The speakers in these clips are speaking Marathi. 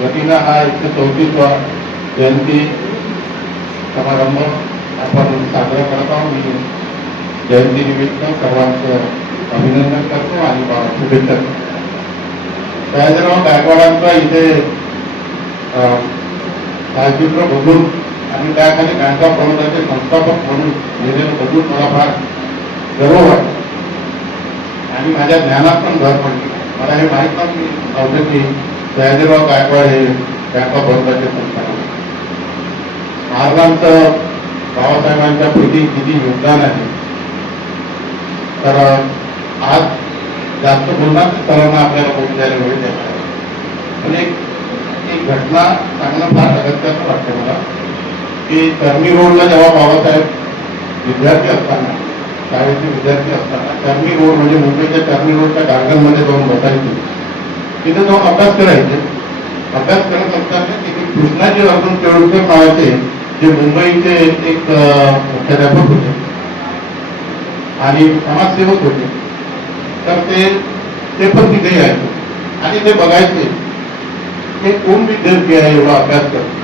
वतीनं हा एकशे चौतीसवा जयंती समारंभ आपण साजरा करत आहोत. मी जयंतीनिमित्त सर्वांचं अभिनंदन करतो आणि शुभेच्छा देतो. सयाजीराव गायकवाडांचा इथे अं, छायाचित्र बघून आणि त्याखाली बँका प्रबंधाचे संस्थापक म्हणून लिहिलेलं बघून मला फार गर्व वाटतो. आणि माझ्या ज्ञानात पण भर पडली. मला हे माहीत नव्हती नव्हतं की सयाजीराव गायकवाड हे बँका प्रबंधाचे संस्थापक महाराजांचं बाबासाहेबांच्या प्रती किती योगदान आहे. तर आज जास्त बोलणार नाही, सर्वांना आपल्याला बोलून द्यायला वेळ द्यायला पण एक एक घटना सांगणं फार अगत्याचं वाटतं मला की टर्मी रोडला जेव्हा बाबासाहेब विद्यार्थी असताना शाळेचे विद्यार्थी असताना टर्मी रोड म्हणजे मुंबईच्या टर्मी रोडच्या गार्डनमध्ये जाऊन बसायचे. तिथे जाऊन अभ्यास करायचे अभ्यास करत असताना तिथे कृष्णाजी अर्जुन केळुकर नावाचे जे मुंबईचे एक मुख्याध्यापक होते. आणि समाजसेवक होते. तर ते ते पण तिथे यायचे. आणि ते बघायचे हे कोण विद्यार्थी आहे एवढा अभ्यास करतो.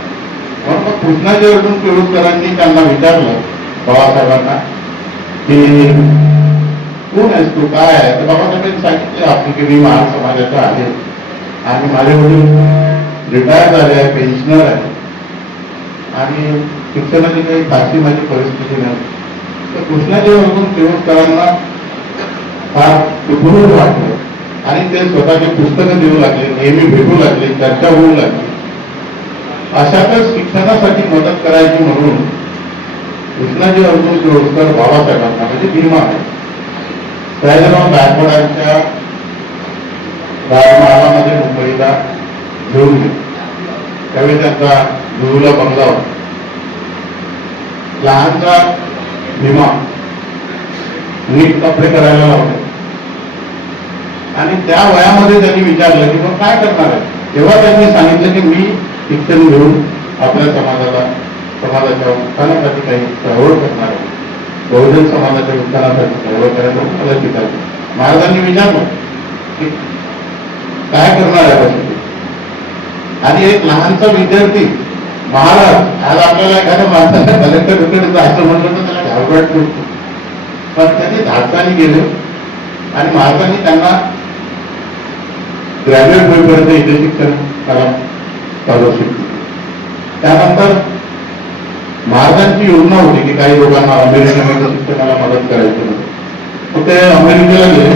म्हणून मग कृष्णाजी अर्जुन केळुकरांनी त्यांना विचारलं बाबासाहेबांना की कोण आहेस तू? काय आहे? तर बाबासाहेबांनी सांगितले आपण की मी महार समाजाचा आहे आणि माझे वडील रिटायर झाले आहे पेन्शनर आहे आणि शिक्षणाची काही फारशी माझी परिस्थिती नाही. तर कृष्णाजी अर्जुन केळुसकरांना फार कुतूहल वाटलं. आणि ते स्वतःची पुस्तकं देऊ लागले नेहमी भेटू लागले चर्चा होऊ लागली. अशातच शिक्षणासाठी मदत करायची म्हणून कृष्णाजी अर्जुन जोडकर बाबासाहेबांना म्हणजे भीमा आहे सयाजीराव गायकवाडांच्या राजमहालामध्ये मुंबईला घेऊन गेले त्यावेळी त्यांचा गुरुला बंगला होता. लहानचा भीमा नीट कपडे करायला लावले आणि त्या वयामध्ये त्यांनी विचारलं की मग काय करणार आहे? तेव्हा त्यांनी सांगितलं की मी शिक्षण घेऊन आपल्या समाजाला समाजाच्या उत्थानासाठी काही चळवळ करणार आहे. बहुजन समाजाच्या उत्थानासाठी चळवळ करायचं मला शिकायचं महाराजांनी विचारलं की काय करणार आहे? आणि एक लहानसा विद्यार्थी महाराज आज आपल्याला एखाद्या माणसाला कलेक्टर वगैरे जायचं म्हणलं तर त्याला घाबरट सुटतो पण त्यांनी धाडसाने गेले आणि महाराजांनी त्यांना ग्रॅज्युएट होईपर्यंत इथे शिक्षण करा स्कॉलरशिप त्यानंतर महाराजांची योजना होती की काही लोकांना अमेरिकेमध्ये शिक्षणाला मदत करायची होती. मग ते अमेरिकेला गेले.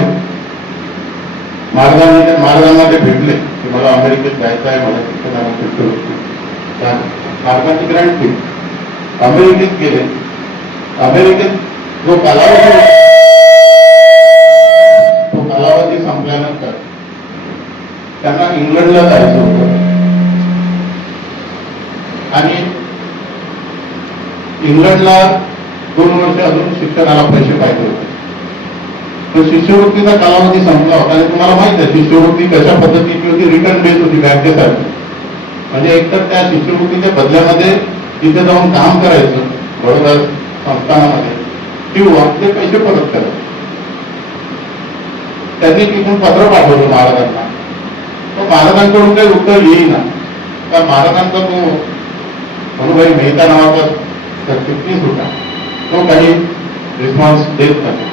मार्गामध्ये मार्गामध्ये भेटले की मला अमेरिकेत जायचं आहे मला शिक्षणाला शिक्षण ग्रँड केली. अमेरिकेत गेले. अमेरिकेत जो कालावधी तो कालावधी संपल्यानंतर त्यांना इंग्लंडला जायचं होतं. आणि इंग्लंडला दोन वर्ष अजून शिक्षणाला पैसे पाहिजे होते. तो शिष्यवृत्तीचा कालावधी संपला होता. आणि तुम्हाला माहीत आहे शिष्यवृत्ती कशा पद्धतीची होती? रिटर्न बेस होती बँकेसाठी. म्हणजे एकतर त्या शिष्यवृत्तीच्या बदल्यामध्ये तिथे जाऊन काम करायचं बडोदा संस्थानामध्ये किंवा ते पैसे परत करायचे त्यांनी तिथून पत्र पाठवलं महाराजांना. तो महाराजांकडून काही उत्तर येईना. तर महाराजांचा तो हनुभाई मेहता नावाचा सरचिटणीस होता. तो काही रिस्पॉन्स देत नाही.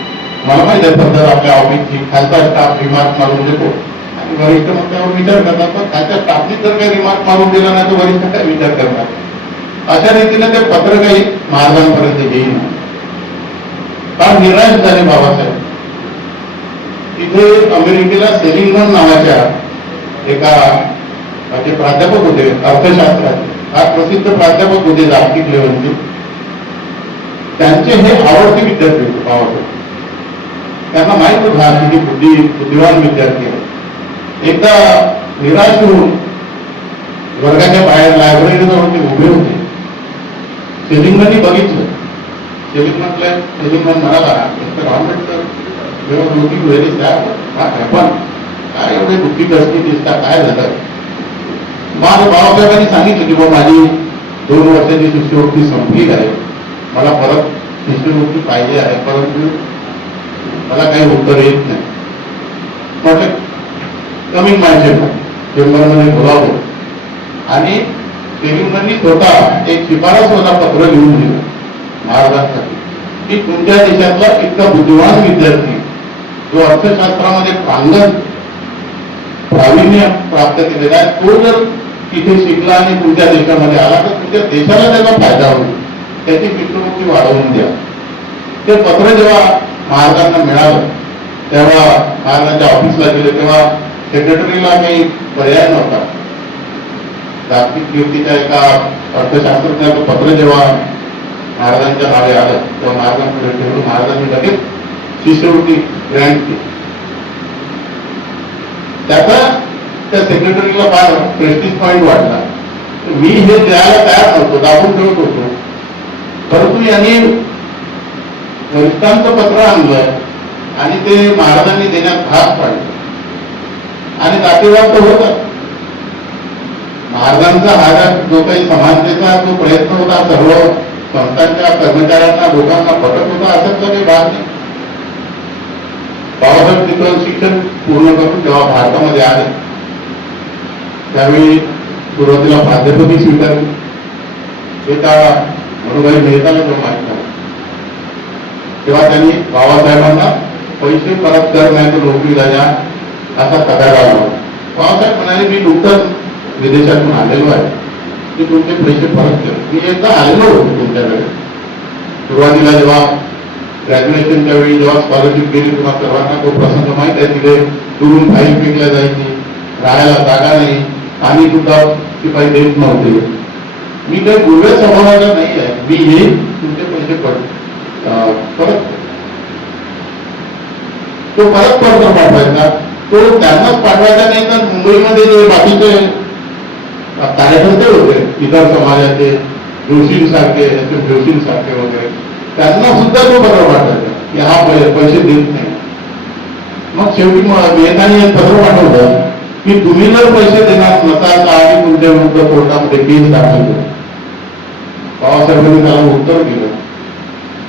मला माहिती आहे जर आपल्या ऑफिसची खालचा स्टाफ रिमार्क मारून देतो आणि वरिष्ठ मग त्यावर विचार करतात पण खालच्या स्टाफने जर काही रिमार्क मारून दिला नाही तर वरिष्ठ काय विचार करणार? अशा रीतीने ते पत्र काही महाराजांपर्यंत येईल फार निराश झाले बाबासाहेब. तिथे अमेरिकेला सेलिंगमन नावाच्या एका जे प्राध्यापक होते अर्थशास्त्राचे. फार प्रसिद्ध प्राध्यापक होते जागतिक लेवलचे. त्यांचे हे आवडते विद्यार्थी होते बाबासाहेब. त्यांना माहीत होता की ते बुद्धी बुद्धिवान विद्यार्थी आहे एकदा निराश होऊन वर्गाच्या बाहेर लायब्ररी जाऊन ते उभे होते. सेलिंगमननी बघितलं. सेलिंगमनला सेलिंगमन म्हणाला मिस्टर आंबेडकर जेव्हा लुकिंग व्हेरी सॅड पण काय एवढे दुःखी कष्टी दिसता काय झालं माझ्या बाबासाहेबांनी सांगितलं की बा माझी दोन वर्षाची शिष्यवृत्ती संपली आहे. मला परत शिष्यवृत्ती पाहिजे आहे परंतु मला काही उत्तर येत नाही. म्हटलं कमी माहिती चेंबरमध्ये बोलावलं आणि देवेंद्रांनी स्वतः एक शिफारस होता पत्र लिहून दिलं. महाराष्ट्रासाठी की कोणत्या देशातला इतका बुद्धिमान विद्यार्थी जो अर्थशास्त्रामध्ये प्रांगण प्रावीण्य प्राप्त केलेला आहे तो जर तिथे शिकला आणि तुमच्या देशामध्ये आला तर तुमच्या देशाला त्याचा फायदा होईल. त्याची शिष्यवृत्ती वाढवून द्या. ते पत्र जेव्हा महाराजांना मिळालं. तेव्हा महाराजांच्या ऑफिसला गेले तेव्हा सेक्रेटरीला काही पर्याय नव्हता. जागतिक कीर्तीच्या एका अर्थशास्त्रज्ञाचं पत्र जेव्हा महाराजांच्या नावे आलं तेव्हा महाराजांकडे ठेवून महाराजांनी लगेच शिष्यवृत्ती ग्रँट केली. त्याचा त्या सेक्रेटरीला फार प्रेस्टिज पॉईंट वाटला मी हे द्यायला तयार नव्हतो दाबून ठेवत होतो. परंतु यांनी वृत्तांत पत्र आणलं आणि ते महाराजांनी देण्यात भाग पाडले. आणि जातीवाद तर होता. महाराजांचा हा जो काही समानतेचा जो प्रयत्न होता सर्व संस्थांच्या कर्मचाऱ्यांना लोकांना पटत होता असं काही भाग नाही. बाबासाहेब तिथं शिक्षण पूर्ण करून जेव्हा भारतामध्ये आले त्यावेळी सुरुवातीला प्राध्यापकी स्वीकारली. हे त्या अनुभवी मेहताला जो माहिती तेव्हा त्यांनी बाबासाहेबांना पैसे परत कर नाही तर नोकरी राजा असा तगार आला बाबासाहेब म्हणाले मी नुकतंच विदेशातून आलेलो आहे. की तुमचे पैसे परत कर मी एकदा आलेलो होतो तुमच्याकडे. सुरुवातीला जेव्हा ग्रॅज्युएशनच्या वेळी जेव्हा स्कॉलरशिप गेली तुम्हाला सर्वांना तो प्रसंग माहीत आहे तिथे दुरून फाईल फेकल्या जायची राहायला जागा नाही पाणी सुद्धा शिपाई देत नव्हते. मी काही गुरुव्या स्वभावाचा नाही आहे. मी हे तुमचे पैसे पडतो परत तो परत परत पाठवायचा. तो त्यांनाच पाठवायचा नाही तर मुंबईमध्ये जे बाकीचे कार्यकर्ते होते इतर समाजाचे जोशींसारखे एस जोशींसारखे वगैरे त्यांना सुद्धा तो पत्र पाठवायचा की हा पैसे देत नाही. मग शेवटी मग एक पत्र पाठवलं की तुम्ही जर पैसे देणार नसाल तर आम्ही तुमच्या विरुद्ध कोर्टामध्ये केस दाखल करू. बाबासाहेबांनी त्याला उत्तर दिलं.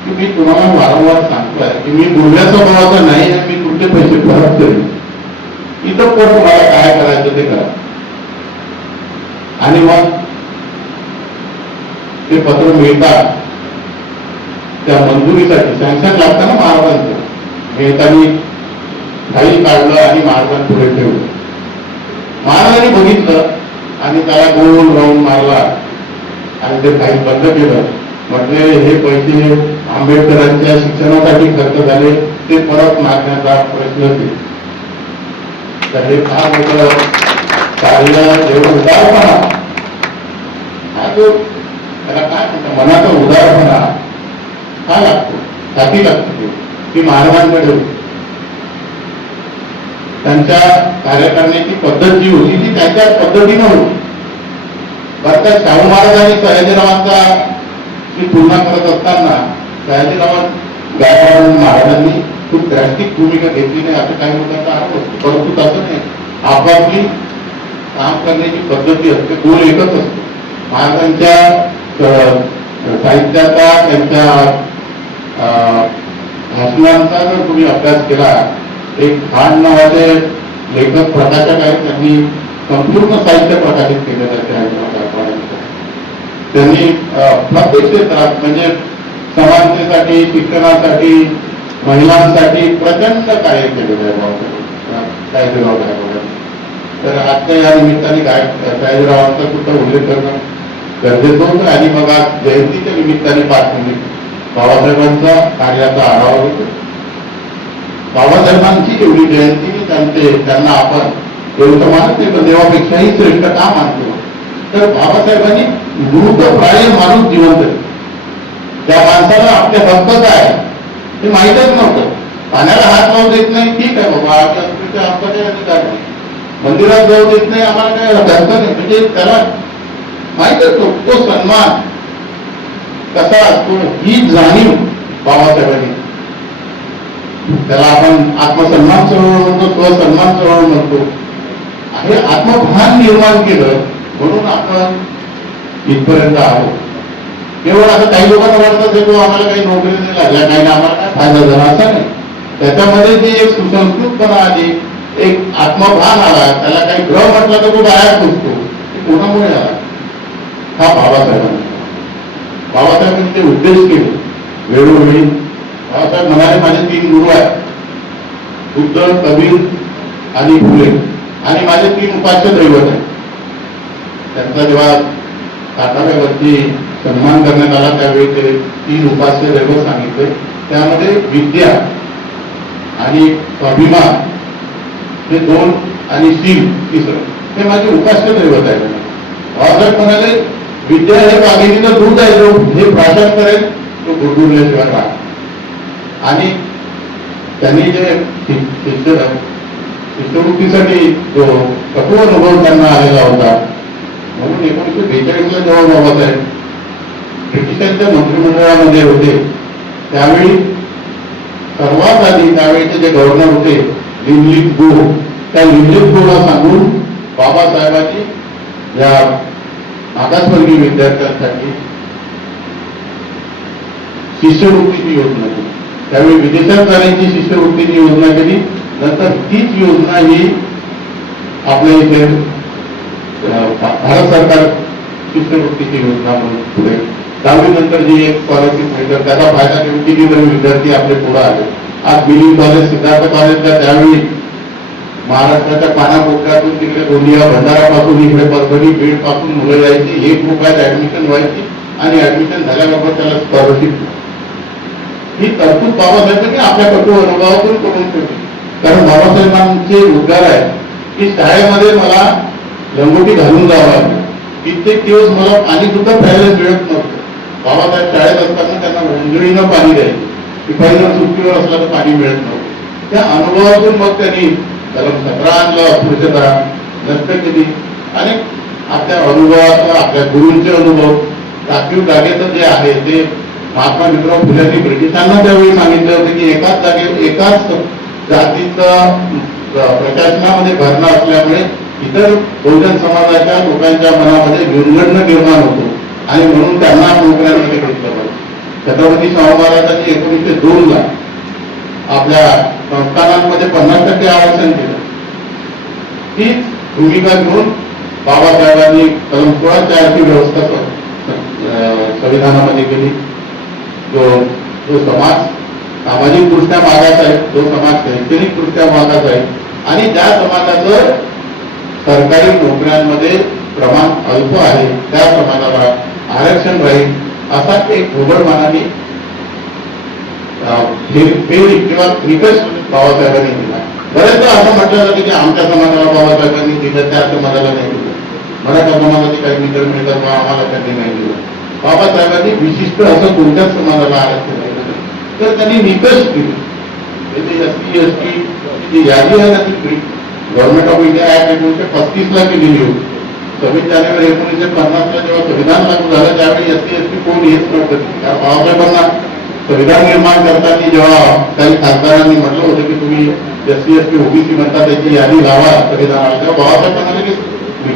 की मी तुम्हाला वारंवार सांगतोय की मी गुन्ह्याचा भावाचा नाही आणि मी तुमचे पैसे परत करेन इथं पण तुम्हाला काय करायचं ते करा. आणि मग ते पत्र मिळतात. त्या मंजुरीसाठी सँक्शन लागतं ना महाराजांचं मेहतानी फाईल काढलं आणि महाराजांपुढे ठेवलं. महाराजांनी बघितलं आणि त्याला गोल राऊंड मारला. आणि ते काही बंद केलं. म्हटले हे पैसे आंबेडकरांच्या शिक्षणासाठी खर्च झाले ते परत मागण्याचा प्रश्न नाही तर हे फार मोठं कार्य एवढं उदारपणा हा जो त्याला काय म्हणतात मनाचा उदारपणा हा लागतो साठी लागतो ती मानवांकडे त्यांच्या कार्य करण्याची पद्धत जी होती ती त्यांच्या पद्धतीनं होती. बरं शाहू महाराजांनी सयाजीरावांचा तुलना करत असताना सयाजीराव गायकवाड महाराजांनी खूप ड्रॅस्टिक भूमिका घेतली नाही. असं काही लोकांचा आरोप असतो परंतु तसं नाही. आपापली काम करण्याची पद्धती असते. गोल एकच असतो. महाराजांच्या साहित्याचा त्यांच्या अं, भाषणांचा जर तुम्ही अभ्यास केला एक खान नावाचे लेखक प्रकाशक आहेत त्यांनी संपूर्ण साहित्य प्रकाशित केलेलं आहे. त्यांनी प्रत्येक क्षेत्रात म्हणजे समानतेसाठी शिक्षणासाठी महिलांसाठी प्रचंड कार्य केलेलं आहे बाबासाहेब साहेबराव तर आजच्या या निमित्ताने काय साहेबरावांचा सुद्धा उल्लेख करणं गरजेचं होतं. आणि मग आज जयंतीच्या निमित्ताने पाठवली बाबासाहेबांचा कार्याचा आढावा घेतो बाबासाहेबांची एवढी जयंती मी त्यांचे त्यांना आपण देव तर पण देवापेक्षाही श्रेष्ठ का मानतो? तर बाबासाहेबांनी मृत प्राय माणूस जिवंत आहे. त्या माणसाला आपले भक्त काय हे माहीतच नव्हतं. पाण्याला हात लावून देत नाही ठीक आहे बाबा आपल्या नाही मंदिरात जाऊ देत नाही आम्हाला काय भक्त नाही. म्हणजे त्याला माहीतच नव्हतं. तो सन्मान कसा असतो ही जाणीव बाबासाहेबांनी. त्याला आपण आत्मसन्मान चळवळ म्हणतो स्वसन्मान चळवळ म्हणतो. हे आत्मभान निर्माण केलं म्हणून आपण इथपर्यंत आहोत. केवळ असं काही लोकांना वाटतं की तो हो, आम्हाला काही नोकरी नाही लागल्या काही आम्हाला काय फायदा झाला? असा नाही. त्याच्यामध्ये जी एक सुसंस्कृतपणा आली एक आत्मभान आला त्याला काही ग्रह म्हटला तर तो बाहेर पुसतो कोणामुळे आला हा बाबासाहेबांना. बाबासाहेबांनी ते उद्देश केले. वेळोवेळी बाबासाहेब म्हणाले माझे तीन गुरु आहेत. बुद्ध कबीर आणि फुले. आणि माझे तीन उपास्य दैवत आहेत. त्यांचा जेव्हा ताटाव्यावरती सन्मान करण्यात आला. त्यावेळी ते तीन उपास्य वैभव सांगितले. त्यामध्ये विद्या आणि स्वाभिमान हे दोन आणि शिव तिसरं. हे माझे उपास्य दैवत आहे बाबासाहेब म्हणाले विद्या हे वाघिणीचं दूध आहे जो हे प्राशन करेल तो गुरगुरल्याशिवाय राहा आणि त्यांनी जे शिष्य शिष्यवृत्तीसाठी जो कठोर अनुभव त्यांना आलेला होता म्हणून एकोणीसशे बेचाळीसला जेव्हा बाबासाहेब ब्रिटिशांच्या मंत्रिमंडळामध्ये होते. त्यावेळी सर्वात आधी त्यावेळेचे जे गव्हर्नर होते लिमलिक गो त्या लिमलिक गोला सांगून बाबासाहेबांची या मागासवर्गीय विद्यार्थ्यांसाठी शिष्यवृत्तीची योजना केली. त्यावेळी विदेशात जाण्याची शिष्यवृत्तीची योजना केली. नंतर तीच योजना ही आपल्या इथे भारत सरकार शिष्यवृत्तीची योजना म्हणून पुढे दहावी नंतर जे एक स्कॉलरशिप मिळतात त्याचा फायदा घेऊन कितीतरी विद्यार्थी आपले पुढे आले? आज बिलिंग कॉलेज सिद्धार्थ कॉलेजच्या त्यावेळी महाराष्ट्राच्या पानापोकऱ्यातून तिकडे गोंदिया भंडारापासून इकडे परभणी बीडपासून मुलं यायची. एक रुपयात ऍडमिशन व्हायची आणि ऍडमिशन झाल्याबरोबर त्याला स्कॉलरशिप ही तरतूद बाबासाहेबांनी आपल्या कठोर अनुभवातून करून ठेवली. कारण बाबासाहेबांचे उद्गार आहे की शाळेमध्ये मला लंगोटी घालून जावं लागलं. कित्येक दिवस मला पाणी सुद्धा प्यायला मिळत नव्हतं. बाबासाहेब शाळेत असताना त्यांना उंजळीनं पाणी द्यायचं. शिपाईनं सुट्टीवर असलं तर पाणी मिळत नव्हतं. त्या अनुभवातून मग त्यांनी कलम सतरा आणलं अस्पृश्यता नष्ट केली. आणि आपल्या अनुभवाचा आपल्या गुरूंचे अनुभव राखीव जागेचं जे आहे ते महात्मा ज्योतिराव फुल्यांनी ब्रिटिशांना त्यावेळी सांगितलं होतं की एकाच जागे एकाच जातीचा प्रशासनामध्ये भरणा असल्यामुळे इतर बहुजन समाजाच्या लोकांच्या मनामध्ये विंगडणं निर्माण होतो. आणि म्हणून त्यांना नोकऱ्यांमध्ये घेतलं पाहिजे छत्रपती शाहू महाराजांनी एकोणीसशे दोन ला आपल्या संस्थानांमध्ये पन्नास टक्के आरक्षण केलं. तीच भूमिका घेऊन बाबासाहेबांनी कलम सोळा चारची व्यवस्था संविधानामध्ये केली. जो जो समाज सामाजिक दृष्ट्या मागास आहे जो समाज शैक्षणिक दृष्ट्या मागास आहे आणि ज्या समाजाचं सरकारी नोकऱ्यांमध्ये प्रमाण अल्प आहे त्या समाजाला आरक्षण राहील असा एक घोगडमानाने मानाने किंवा निकष बाबासाहेबांनी दिला. बरेचदा असं म्हटलं जातं की आमच्या समाजाला बाबासाहेबांनी दिलं त्या समाजाला नाही दिलं. मराठा समाजाची काही मित्र मिळतात बा आम्हाला त्यांनी नाही दिलं. बाबासाहेबांनी विशिष्ट असं कोणत्याच समाजाला आरक्षण दिलं? नाही. तर त्यांनी निकष दिले एस टी एस टी यादी आहे ना ती गव्हर्नमेंट ऑफ इंडिया ऍक्ट एकोणीशे पस्तीस ला केलेली होती. सव्वीस जानेवारी एकोणीसशे पन्नासला जेव्हा संविधान लागू झालं त्यावेळी एस टी एस टी कोण हेच नव्हतं? कारण बाबासाहेबांना संविधान निर्माण करताना जेव्हा काही खासदारांनी म्हटलं होतं की तुम्ही S C S T OBC म्हणता त्याची यादी लावा संविधानाला. तेव्हा बाबासाहेब म्हणाले की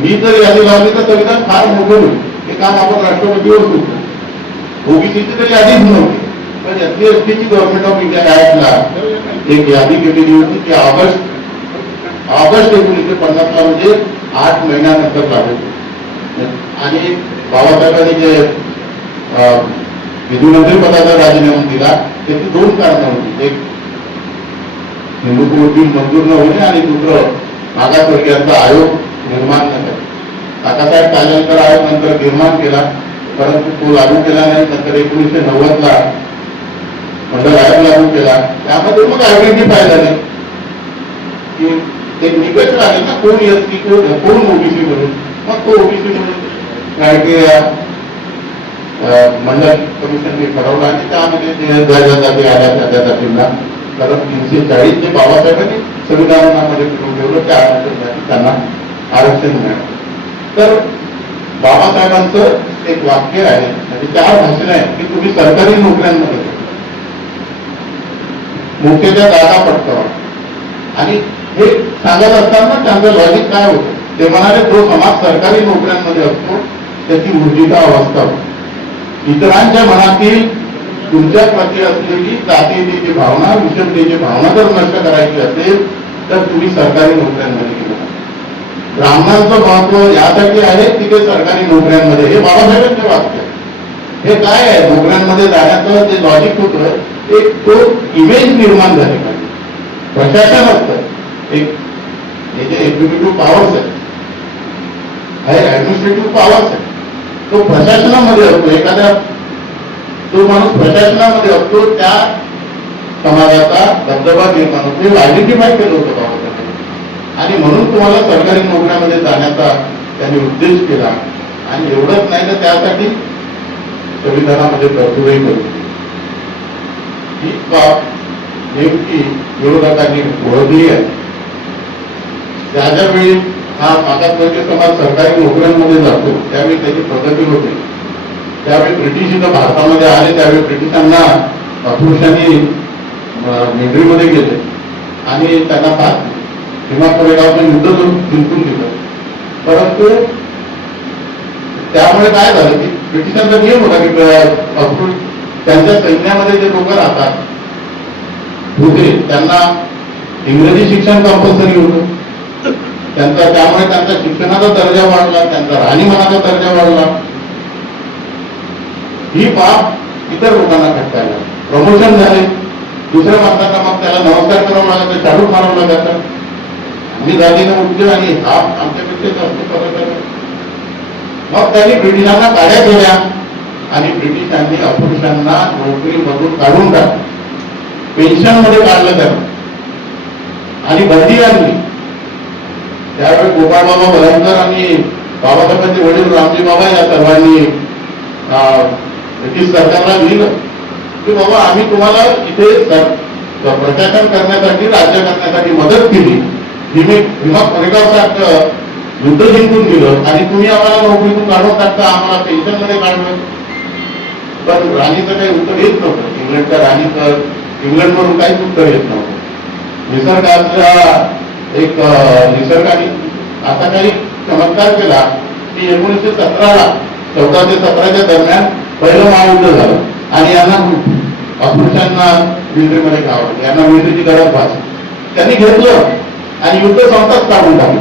मी जर यादी लावली तर संविधान फार मोठं होईल. हे काम आपण राष्ट्रपतीवर सोडतो ओबीसीची तर यादीच नव्हती पण एस सी एस टीची गव्हर्नमेंट ऑफ इंडिया ऍक्टला एक यादी केलेली होती की ऑगस्ट ऑगस्ट एकोणीसशे पन्नासला म्हणजे आठ महिन्यानंतर लागेल. आणि बाबासाहेबांनी जे विधिमंत्री पदाचा राजीनामा दिला त्याची दोन कारणं होती. एक हिंदुत्ववरील मंजूर न होणे आणि दुसरं मागासवर्गीयांचा आयोग निर्माण न करणे. काकासाहेब काल्यानंतर आयोग नंतर निर्माण केला परंतु तो लागू केला नाही. नंतर एकोणीसशे नव्वद ला मंडळ आयोग लागू केला. त्यामध्ये मग आयोगांनी पाहिलं नाही. की एक निकष आहे ना कोण एस टी कोण कोण ओबीसी म्हणून? मग तो ओबीसी म्हणून क्रायटेरिया मंडळ कमिशनने ठरवला आणि त्यामध्ये दर्जा जाती आल्या त्या जातींना. कारण तीनशे चाळीस जे बाबासाहेबांनी संविधानामध्ये करून ठेवलं त्या अनुषंगाने त्यांना आरक्षण मिळालं. तर बाबासाहेबांचं एक वाक्य आहे म्हणजे चार भाषण आहे की तुम्ही सरकारी नोकऱ्यांमध्ये जा. मुख्यच्या जागा पटकावा. आणि हे सांगत असताना त्यांचं लॉजिक काय होतं? ते म्हणाले जो समाज सरकारी नोकऱ्यांमध्ये असतो त्याची ऊर्जिता अवस्था होती. इतरांच्या मनातील तुमच्या प्रती असलेली जातीची भावना विषमतेची भावना जर नष्ट करायची असेल तर तुम्ही सरकारी नोकऱ्यांमध्ये गेला. ब्राह्मणांचं महत्त्व यासाठी आहे की ते सरकारी नोकऱ्यांमध्ये. हे बाबासाहेबांचे वाक्य हे काय आहे? नोकऱ्यांमध्ये जाण्याचं जे लॉजिक होतं एक तो इमेज निर्माण झाली पाहिजे. प्रशासन असतं. एक हे जे एक्झिक्युटिव्ह पॉवर्स आहे ऍडमिनिस्ट्रेटिव्ह पॉवर्स आहे. तो प्रशासनामध्ये असतो. एखाद्या तो माणूस प्रशासनामध्ये असतो त्या समाजाचा दबदबा निर्माण होतो. आयडेंटिफाय केलं होतं बाबासाहेब. आणि म्हणून तुम्हाला सरकारी नोकऱ्यामध्ये जाण्याचा त्यांनी उद्देश केला. आणि एवढंच नाही तर त्यासाठी संविधानामध्ये तरतुदही करू ही बाब नेमकी विरोधकांनी ओळखली आहे. ज्या ज्या वेळी हा मागासवर्गीय समाज सरकारी नोकऱ्यांमध्ये जातो त्यावेळी त्याची प्रगती होते. त्यावेळी ब्रिटिश इथं भारतामध्ये आले त्यावेळी ब्रिटिशांना अस्पृश्यांनी मिलिटरीमध्ये गेले. आणि त्यांना पाच भीमा कोरेगावचं युद्ध जिंकून दिलं. परंतु त्यामुळे काय झालं की ब्रिटिशांचा नियम होता की अ, अस्पृश्य त्यांच्या सैन्यामध्ये जे लोक राहतात होते त्यांना इंग्रजी शिक्षण कंपल्सरी होतं. त्यांचा त्यामुळे त्यांचा शिक्षणाचा दर्जा वाढला त्यांचा राहणीमानाचा दर्जा वाढला. ही बाब इतर लोकांना खटकायला प्रमोशन झाले. दुसऱ्या माणसांना मग त्याला नमस्कार करावा लागायचा चालू मारावं लागायचं आम्ही जागेनं उठलो आणि हा आमच्यापेक्षा जास्त फरक मग त्यांनी ब्रिटिशांना काड्या केल्या आणि ब्रिटिशांनी अस्पृश्यांना नोकरीमधून काढून टाकलं. पेन्शनमध्ये काढलं त्यांना. आणि बंदी आणली. त्यावेळी गोपाळबाबा भलंकर आणि बाबासाहेबांचे वडील रामजी बाबा या सर्वांनी ब्रिटिश सरकारला लिहिलं. की बाबा आम्ही तुम्हाला इथे प्रशासन करण्यासाठी राज्य करण्यासाठी मदत केली. भीमे भीमा कोरेगाव सारखं युद्ध जिंकून दिलं. आणि तुम्ही आम्हाला नोकरीतून काढून टाकता आम्हाला पेन्शनमध्ये काढलं पण राणीचं काही उत्तर येत नव्हतं. इंग्लंडच्या राणीचं इंग्लंडवरून काहीच उत्तर येत नव्हतं. निसर्गाच्या एक निसर्गाने असा काही चमत्कार केला की एकोणीसशे सतराला चौदा ते सतराच्या दरम्यान पहिलं महायुद्ध झालं. आणि यांना अस्पृश्यांना मिलिटरीमध्ये गावलं यांना मिलिटरीची गरज भासली. त्यांनी घेतलं आणि युद्ध संस्थाच काढून टाकलं.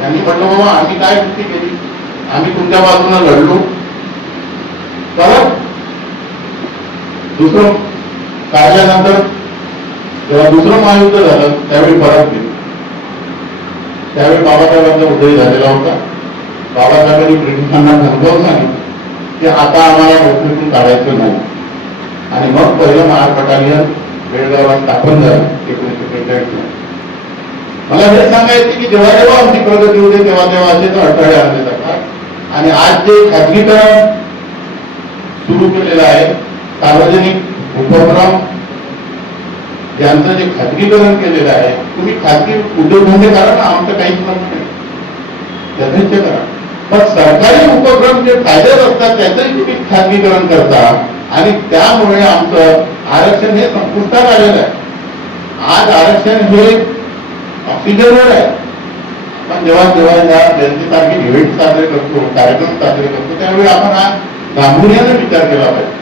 त्यांनी म्हटलं बाबा आम्ही काय कृती केली? आम्ही तुमच्या बाजूने लढलो. परत दुसरं काढल्यानंतर जेव्हा दुसरं महायुद्ध झालं त्यावेळी परत दिलं त्यावेळी बाबासाहेबांचा उदय झालेला होता. बाबासाहेबांनी ब्रिटिशांना धमकावून नाही की आता आम्हाला नोकरीतून काढायचं नाही. आणि मग पहिलं महाबटालियन बेळगावात स्थापन झालं एकोणीसशे बेचाळीसला मला हे सांगायचं की जेव्हा जेव्हा आमची प्रगती होते तेव्हा तेव्हा असेच अडथळे आणले जातात. आणि आज जे खाजगीकरण सुरू केलेलं आहे सार्वजनिक उपक्रम ज्यांचं जे खाजगीकरण केलेलं आहे तुम्ही खाजगी उद्योगधंदे करा ना आमचं काहीच नाही. त्याचे करा. पण सरकारी उपक्रम जे फायदेच असतात त्याचंही तुम्ही खाजगीकरण करता आणि त्यामुळे आमचं आरक्षण हे संपुष्टात आलेलं आहे. आज आरक्षण हे ऑक्सिजनवर आहे. पण जेव्हा जेव्हा या जयंतीसारखे इव्हेंट साजरे करतो कार्यक्रम साजरे करतो त्यावेळी आपण हा गांभीर्याने विचार केला पाहिजे.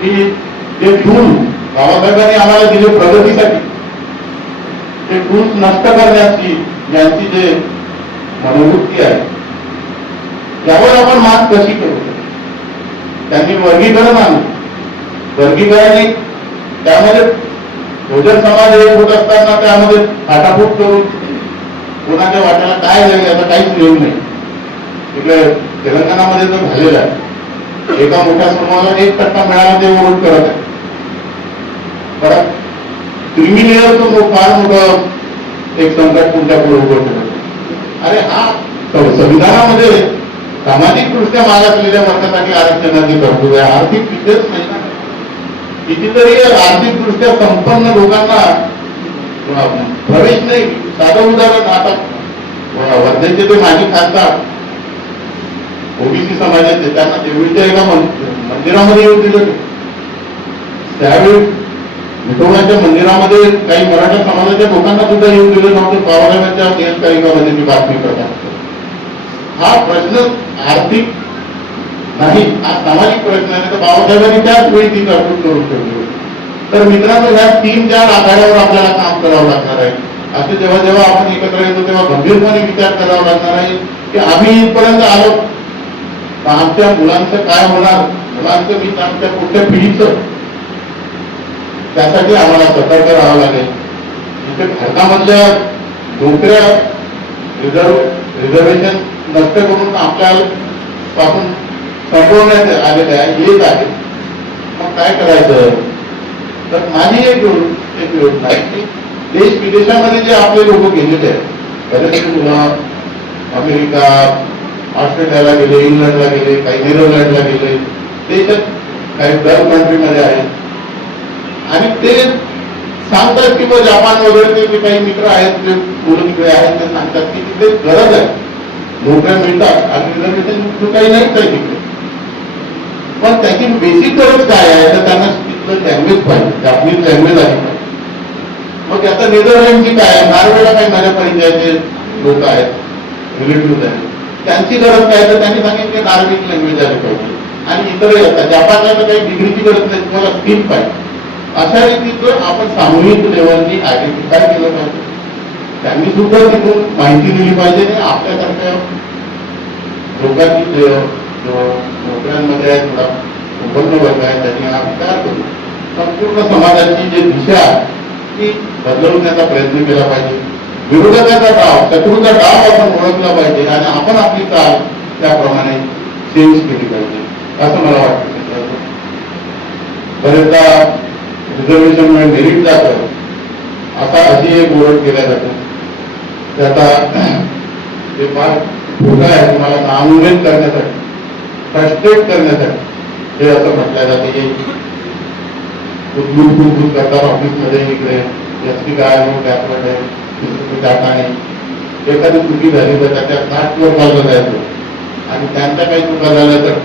की जे टूल बाबासाहेबांनी आम्हाला दिले प्रगतीसाठी. ते टूल्स नष्ट करण्याची यांची जे मनोवृत्ती आहे त्यावर आपण मात कशी करू? त्यांनी वर्गीकरण आणलं. वर्गीकरण त्यामध्ये भोजन समाज एक होत असताना त्यामध्ये फाटाफूट करून कोणाच्या वाट्याला काय जाईल याचा काहीच नियम नाही. इकडे तेलंगणामध्ये तर झालेलं आहे. एका मोठ्या समूहाला एक टक्का मिळाला ते ओरड करत आहे. कारण क्रिमिनल तो फार मोठा एक संकट तुमच्यापुढे उभं ठेवलं. अरे हा संविधानामध्ये सामाजिक दृष्ट्या मागासलेल्या वर्गासाठी आरक्षणाची तरतूद आहे. आर्थिक विषयच नाही. ना कितीतरी आर्थिक दृष्ट्या संपन्न लोकांना प्रवेश नाही. साधं उदाहरण आता वर्ध्याचे वर्धेचे ते माजी खासदार ओबीसी समाजाचे त्यांना देवीच्या एका मंदिरामध्ये येऊन दिलं त्यावेळी विठोबाच्या मंदिरामध्ये काही मराठा समाजाच्या लोकांना सुद्धा येऊन दिलं नव्हतं. बाबासाहेबांच्या नियत मी बातमी करतात हा प्रश्न आर्थिक नाही हा सामाजिक प्रश्न आहे. तर बाबासाहेबांनी त्याच वेळी ती तरतूद करून ठेवली तर मित्रांनो ह्या तीन चार आघाड्यावर आपल्याला काम करावं लागणार आहे असे जेव्हा जेव्हा आपण एकत्र येतो तेव्हा गंभीरपणे विचार करावा लागणार आहे की आम्ही इथपर्यंत आलो. आमच्या मुलांचं काय होणार? मुलांचं मी आमच्या पुढच्या पिढीचं त्यासाठी आम्हाला सतर्क राहावं लागेल. इथे भारतामधल्या नोकऱ्या रिझर्व रिझर्वेशन नष्ट करून आपल्या पासून संपवण्यात आलेल्या आहे येत आहे. मग काय करायचं? तर माझी एक एक योजना आहे की देश विदेशामध्ये जे आपले लोक गेलेले आहेत बरेचसे मुलं अमेरिका ऑस्ट्रेलियाला गेले इंग्लंडला गेले काही नेदरलँडला गेले देशात काही गल्फ कंट्रीमध्ये आहेत. आणि ते सांगतात की बा जपान वगैरे ते जे काही मित्र आहेत जे मुलं तिकडे आहेत ते सांगतात की तिथे गरज आहे. नोकऱ्या मिळतात. आणि रिझर्वेशन काही नाहीच आहे तिकडे. पण त्याची बेसिक गरज काय आहे? तर त्यांना तिथलं लँग्वेज पाहिजे. जापनीज लँग्वेज आहे मग आता नेदरलँडची काय आहे? नॉर्वेला काही माझ्या परिचयाचे लोक आहेत रिलेटिव्ह आहेत. त्यांची गरज काय तर त्यांनी सांगितलं की नॉर्वेज लँग्वेज आली पाहिजे. आणि इतरही असतात जपानला तर काही डिग्रीची गरज नाही. तुम्हाला स्किल पाहिजे. अशा रीतीचं आपण सामूहिक लेवलनी आयडेंटिफाय केलं पाहिजे. त्यांनी सुद्धा तिथून माहिती दिली पाहिजे आणि आपल्यासारख्या लोकांनी जो नोकऱ्यांमध्ये आहे थोडा संपन्न वर्ग आहे त्यांनी हा विचार करून संपूर्ण समाजाची जी दिशा आहे ती बदलवण्याचा प्रयत्न केला पाहिजे. विरोधकाचा डाव शत्रूचा डाव आपण ओळखला पाहिजे आणि आपण आपली चाल त्याप्रमाणे चेंज केली पाहिजे. असं मला वाटतं. बरेचदा रिझर्वेशनमुळे मेरिट जातं. आता अशी एक ओळख केल्या जाते. त्याचा ते फार खोटं आहे तुम्हाला नामोल्लेख करण्यासाठी. फ्रस्ट्रेट करण्यासाठी. हे असं म्हटलं जाते की उद्भूत बुद्भूत करतात ऑफिसमध्ये इकडे. एस काय आहे बॅकवर्ड टाका नाही. एखादी चुकी झाली तर त्याच्या साठ लोकांना चाललं जायचं. आणि त्यांच्या काही चुका झाल्या तर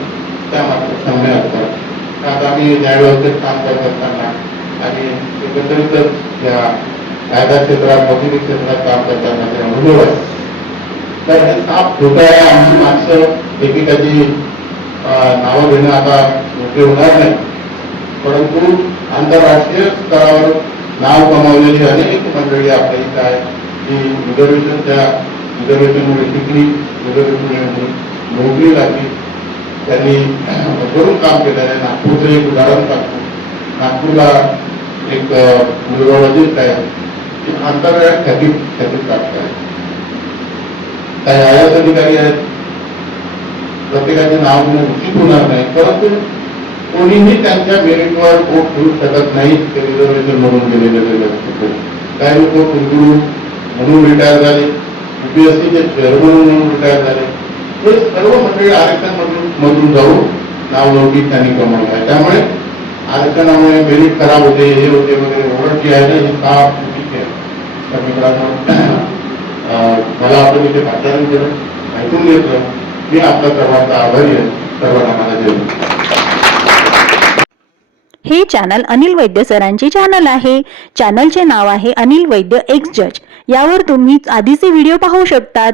त्या मात्र क्षम्य असतात आता आम्ही न्यायव्यवस्थेत काम करत असताना आणि एकत्रितच या कायदा क्षेत्रात मजुरी क्षेत्रात काम करताना ते अनुभव आहे. तर साप साफ आहे आमची माणसं एकेकाची नावं घेणं आता योग्य होणार नाही. परंतु आंतरराष्ट्रीय स्तरावर नाव कमावलेली अनेक मंडळी आपल्या इथं आहे की रिझर्वेशनच्या रिझर्वेशनमुळे शिकली रिझर्वेशनमुळे नोकरी लागली त्यांनी भरभरून काम केलं आहे. नागपूरचं एक उदाहरण सांगतो. नागपूरला एक न्यूरोलॉजिस्ट आहे ते आंतरराष्ट्रीय ख्याती ख्याती प्राप्त आहे. काही आय एस अधिकारी आहेत. प्रत्येकाचे नाव उचित होणार नाही परंतु कोणीही त्यांच्या मेरिटवर पोट ठेवू शकत नाही ते रिझर्वेशन म्हणून गेलेले लोक काही लोक कुलगुरू म्हणून रिटायर झाले युपीएससीचे चेअरमन म्हणून रिटायर झाले. हे सर्व मंडळी आरक्षण मधून मधून जाऊन नावलौकिक त्यांनी कमावलं आहे. त्यामुळे आरक्षणामुळे मेरिट खराब होते हे होते वगैरे ओळख जी आहे ना ही का चुकीची आहे तर मित्रांनो मला आपण इथे पाचारण केलं ऐकून घेतलं. मी आपला सर्वांचा आभारी आहे. सर्वांना मला देऊ हे चॅनल अनिल वैद्य सरांचे चॅनल आहे. चॅनलचे नाव आहे अनिल वैद्य एक्स जज. यावर तुम्ही आधीचे व्हिडिओ पाहू शकतात.